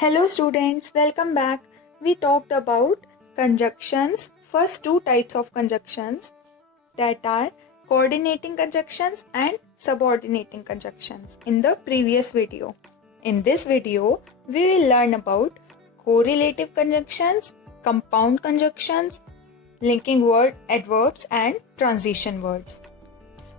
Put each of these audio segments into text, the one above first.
Hello students, welcome back. We talked about conjunctions, first two types of conjunctions that are coordinating conjunctions and subordinating conjunctions in the previous video. In this video, we will learn about correlative conjunctions, compound conjunctions, linking word adverbs and transition words.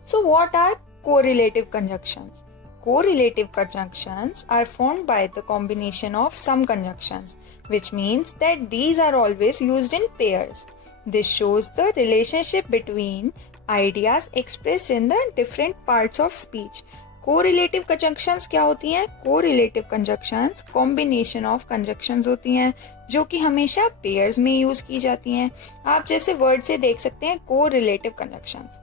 So what are correlative conjunctions? Correlative conjunctions are formed by the combination of some conjunctions, which means that these are always used in pairs. This shows the relationship between ideas expressed in the different parts of speech. Correlative conjunctions क्या होती हैं? Correlative conjunctions combination of conjunctions होती हैं जो कि हमेशा pairs में use की जाती हैं. आप जैसे वर्ड से देख सकते हैं correlative conjunctions.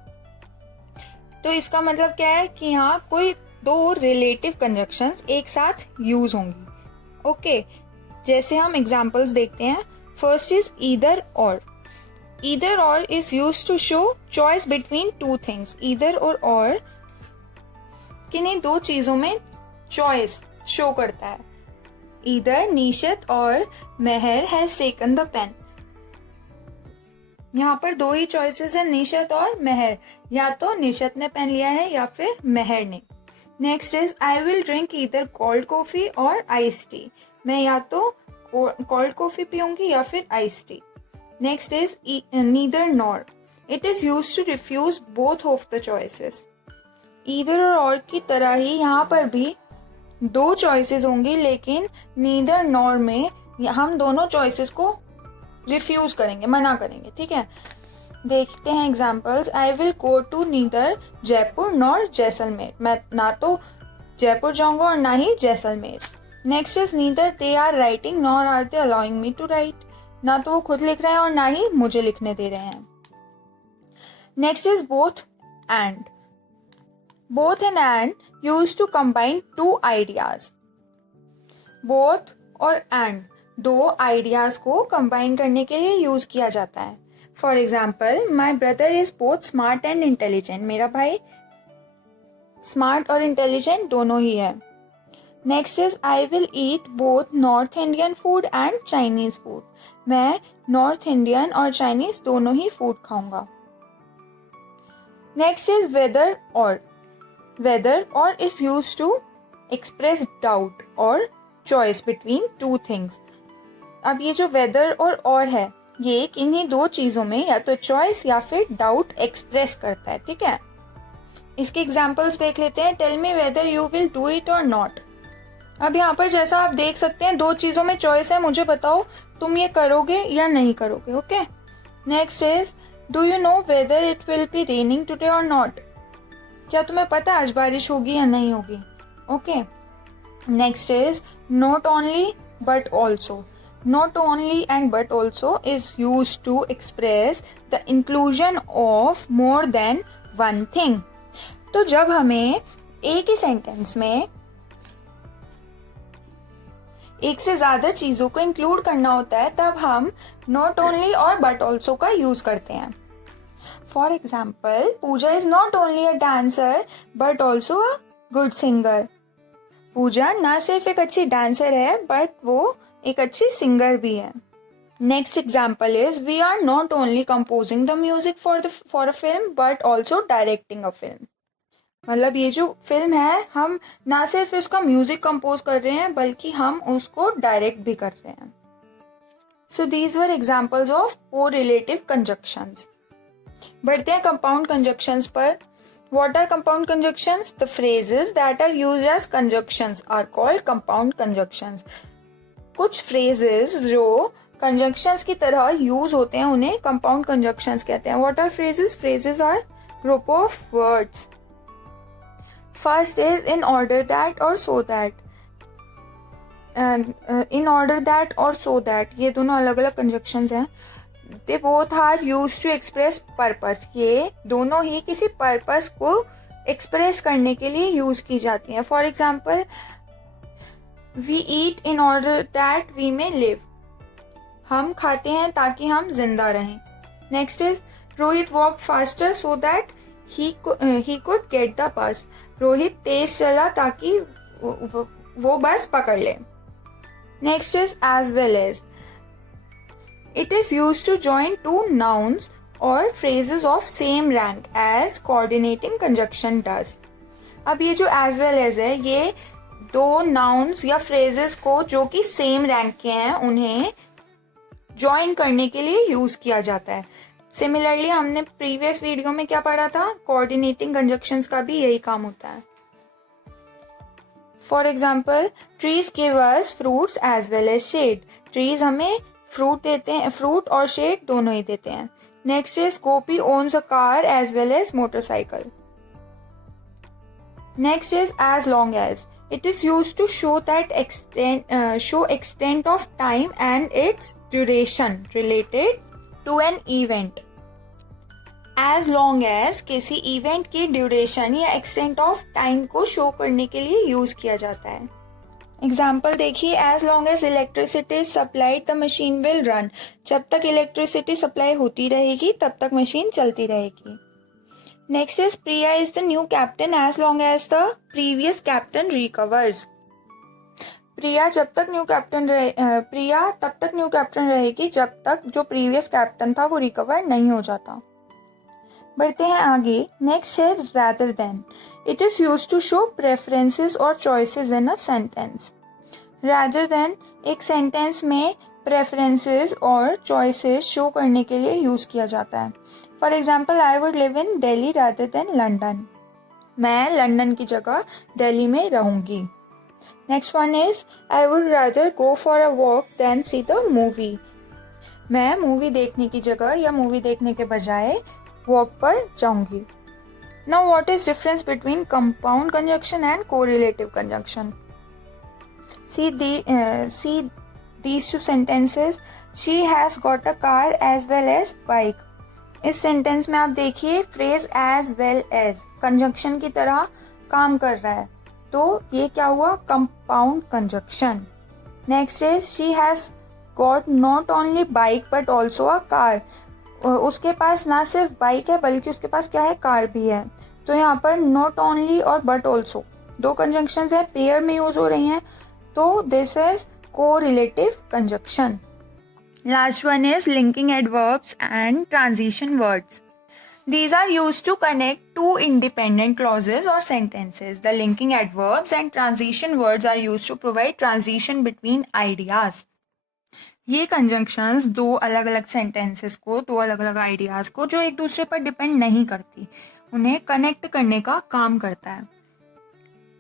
तो इसका मतलब क्या है कि यहाँ कोई दो रिलेटिव कंजंक्शंस एक साथ यूज होंगी. ओके, जैसे हम एग्जांपल्स देखते हैं. First is either or. Either or is used to show choice between two things. Either or किन्हीं दो चीजों में चॉइस शो करता है. ईदर निशत और मेहर हैज टेकन द पेन. यहाँ पर दो ही चॉइसेस है, निशत और मेहर. या तो निशत ने पेन लिया है या फिर मेहर ने. Next is I will drink either cold coffee or ice tea. मैं या तो कोल्ड कॉफी पीऊंगी या फिर ice tea. Next is neither nor. It is used to refuse both of the choices. Either or की तरह ही यहाँ पर भी दो चॉइसेस होंगी, लेकिन नीदर नॉर में हम दोनों चॉइसेस को रिफ्यूज करेंगे, मना करेंगे. ठीक है, देखते हैं examples. I will go to neither Jaipur nor Jaisalmer. मैं ना तो जयपुर जाऊंगा और ना ही Jaisalmer. Next is neither they are writing nor are they allowing me to write. ना तो वो खुद लिख रहे हैं और ना ही मुझे लिखने दे रहे हैं. Next is both and. Both and use to combine two ideas. Both और एंड दो आइडियाज को कंबाइन करने के लिए यूज किया जाता है. For example, my brother is both smart and intelligent. मेरा भाई स्मार्ट और इंटेलिजेंट दोनों ही है. Next is I will eat both north Indian food and Chinese food. मैं नॉर्थ इंडियन और चाइनीज दोनों ही फूड खाऊंगा. नेक्स्ट इज वेदर और. Whether or is use to express doubt or choice between two things. अब ये जो weather और है, ये किन्हीं दो चीजों में या तो चॉइस या फिर डाउट एक्सप्रेस करता है. ठीक है, इसके एग्जांपल्स देख लेते हैं. Tell me whether you will do it or not. अब यहाँ पर जैसा आप देख सकते हैं दो चीजों में चॉइस है. मुझे बताओ तुम ये करोगे या नहीं करोगे. Okay. Next is do you know whether it will be raining today और नॉट. क्या तुम्हें पता है आज बारिश होगी या नहीं होगी. Okay. Next is not only but also. Not only and but also is used to express the inclusion of more than one thing. तो जब हमें एक ही सेंटेंस में एक से ज्यादा चीजों को इंक्लूड करना होता है, तब हम not only और but also का यूज करते हैं. For example, Pooja is not only a dancer but also a good singer. Pooja ना सिर्फ एक अच्छी डांसर है बट वो एक अच्छी सिंगर भी है. Next example is we are not only composing the music for a film but also directing a film. मतलब ये जो फिल्म है, हम ना सिर्फ इसका म्यूजिक कंपोज कर रहे हैं बल्कि हम उसको डायरेक्ट भी कर रहे हैं. So these were examples of correlative conjunctions. बढ़ते हैं कंपाउंड कंजंक्शंस पर. What are compound conjunctions? The phrases that are used as conjunctions are called compound conjunctions. कुछ phrases जो conjunctions की तरह यूज होते हैं उन्हें compound conjunctions कहते हैं. What are phrases? Phrases are group of words. First is in order that or so that. And in order that or so that ये दोनों अलग अलग conjunctions हैं. They both are used to express purpose. ये दोनों ही किसी purpose को express करने के लिए यूज की जाती हैं. For example, we eat in order that we may live. हम खाते हैं ताकि हम जिंदा रहें. Next is Rohit walked faster so that he could get the bus. Rohit तेज चला ताकि वो बस पकड़ ले. Next is as well as. It is used to join two nouns or phrases of same rank as coordinating conjunction does. अब ये जो as well as है, ये दो nouns या phrases को जो कि same rank के हैं उन्हें join करने के लिए यूज किया जाता है. सिमिलरली हमने प्रीवियस वीडियो में क्या पढ़ा था, कोऑर्डिनेटिंग कंजक्शंस का भी यही काम होता है. For example, trees give us fruits as well as shade. Trees हमें फ्रूट देते हैं, फ्रूट और शेड दोनों ही देते हैं. Next is Gopi owns a car as well as motorcycle. Next is as long as. It is used to show extent of time and its duration related to an event. As long as किसी event की duration या extent of time को show करने के लिए use किया जाता है. Example देखिए, as long as electricity is supplied the machine will run. जब तक electricity supply होती रहेगी तब तक machine चलती रहेगी. Next is Priya is the new captain as long as the previous captain recovers. प्रिया तब तक न्यू कैप्टन रहेगी जब तक जो प्रीवियस कैप्टन था वो रिकवर नहीं हो जाता. बढ़ते हैं आगे. नेक्स्ट है rather than. It is used to show preferences or choices in a sentence. rather than एक सेंटेंस में प्रेफरेंसेस और चॉइसेस शो करने के लिए यूज किया जाता है. For example, I would live in Delhi rather than London. मैं लंदन की जगह दिल्ली में रहूंगी. Next one is I would rather go for a walk than see the movie. मैं मूवी देखने की जगह या मूवी देखने के बजाय वॉक पर जाऊंगी. Now what is difference between compound conjunction and correlative conjunction. See these two sentences. She has got a car as well as bike. इस सेंटेंस में आप देखिए phrase as well as conjunction की तरह काम कर रहा है, तो ये क्या हुआ, compound conjunction. Next is she has got not only bike but also a car. उसके पास ना सिर्फ बाइक है बल्कि उसके पास क्या है, कार भी है. तो यहाँ पर नॉट ओनली और बट ऑल्सो दो कंजंक्शंस है, पेयर में यूज हो रही हैं, तो this is correlative conjunction. Last one is linking adverbs and transition words. These are used to connect two independent clauses or sentences. The linking adverbs and transition words are used to provide transition between ideas. ये conjunctions दो अलग अलग sentences को, दो अलग अलग ideas को जो एक दूसरे पर depend नहीं करती, उन्हें connect करने का काम करता है.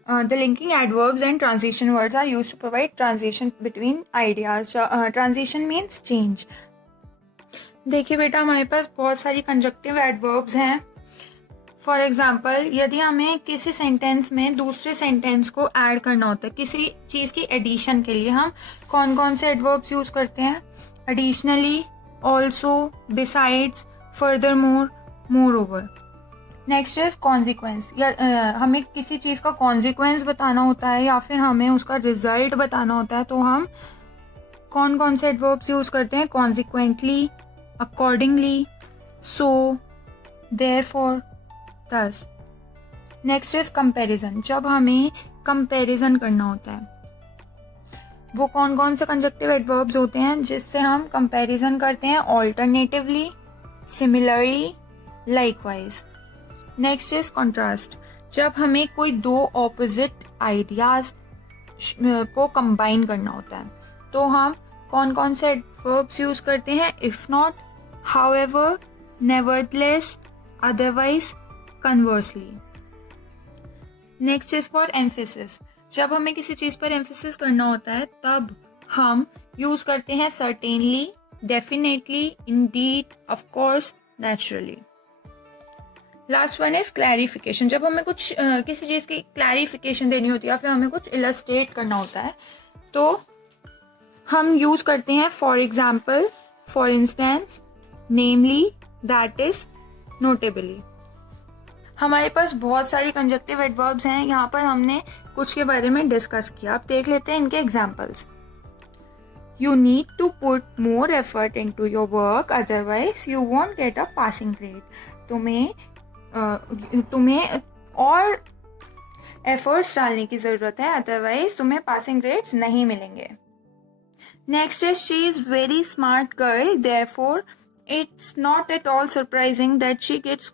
The linking adverbs and transition words are used to provide transition between ideas. Transition means change. देखिए बेटा, हमारे पास बहुत सारी conjunctive adverbs हैं. फॉर एग्जाम्पल, यदि हमें किसी सेंटेंस में दूसरे सेंटेंस को ऐड करना होता है, किसी चीज़ की एडिशन के लिए हम कौन कौन से एडवर्ब्स यूज करते हैं, additionally, also, besides, further more, more over. Next is consequence. या हमें किसी चीज़ का कॉन्सिक्वेंस बताना होता है या फिर हमें उसका रिजल्ट बताना होता है, तो हम कौन कौन से एडवर्ब्स यूज करते हैं, consequently, accordingly, so, therefore, thus. Next is comparison. जब हमें कंपैरिजन करना होता है, वो कौन कौन से कंजक्टिव एडवर्ब्स होते हैं जिससे हम कंपैरिजन करते हैं, alternatively, similarly, likewise. Next is contrast. जब हमें कोई दो ऑपोजिट आइडियाज को कंबाइन करना होता है, तो हम कौन कौन से एडवर्ब्स यूज करते हैं, if not, however, nevertheless, otherwise, conversely. Next is for emphasis. जब हमें किसी चीज पर एम्फेसिस करना होता है तब हम यूज करते हैं certainly, definitely, Indeed, of course, naturally. Last one is clarification. जब हमें कुछ किसी चीज की क्लैरिफिकेशन देनी होती है या फिर हमें कुछ इलस्ट्रेट करना होता है, तो हम यूज करते हैं for example, for instance, namely, that is, notably. हमारे पास बहुत सारी कंजक्टिव एडवर्ब्स हैं, यहाँ पर हमने कुछ के बारे में डिस्कस किया. अब देख लेते हैं इनके examples. You need to put more effort into your work, otherwise you won't get a passing grade. तुम्हें और एफर्ट्स डालने की जरूरत है, अदरवाइज तुम्हें पासिंग ग्रेड्स नहीं मिलेंगे. Next is she is very smart girl, therefore it's not at all surprising that she gets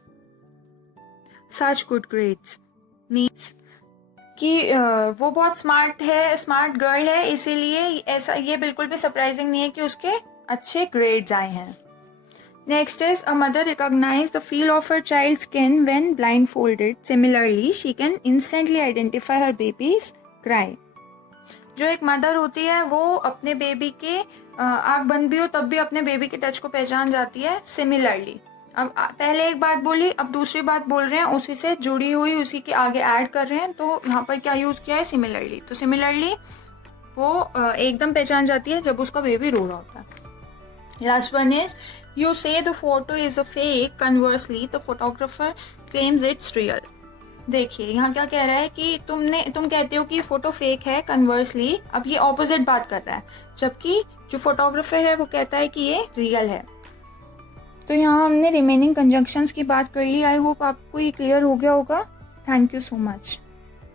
such good grades. Means कि वो बहुत स्मार्ट गर्ल है, इसीलिए ऐसा ये बिल्कुल भी सरप्राइजिंग नहीं है कि उसके अच्छे ग्रेड्स आए हैं. Next is a mother recognizes the feel of her child's skin when blindfolded. Similarly, she can instantly identify her baby's cry. जो एक मदर होती है वो अपने बेबी के आँख बंद भी हो तब भी अपने बेबी के टच को पहचान जाती है. सिमिलरली, अब पहले एक बात बोली, अब दूसरी बात बोल रहे हैं, उसी से जुड़ी हुई उसी के आगे ऐड कर रहे हैं, तो यहाँ पर क्या यूज किया है? सिमिलरली. तो सिमिलरली वो एकदम पहचान जाती है जब उसका बेबी रो रहा होता है. लास्ट वन इज यू से the photo is a fake, conversely the photographer claims it's real. देखिए यहाँ क्या कह रहा है कि तुम कहते हो कि फोटो फेक है, कन्वर्सली अब ये ऑपोजिट बात कर रहा है, जबकि जो फोटोग्राफर है वो कहता है कि ये रियल है. तो यहाँ हमने रिमेनिंग कंजंक्शंस की बात कर ली. आई होप आपको ये क्लियर हो गया होगा. Thank you so much.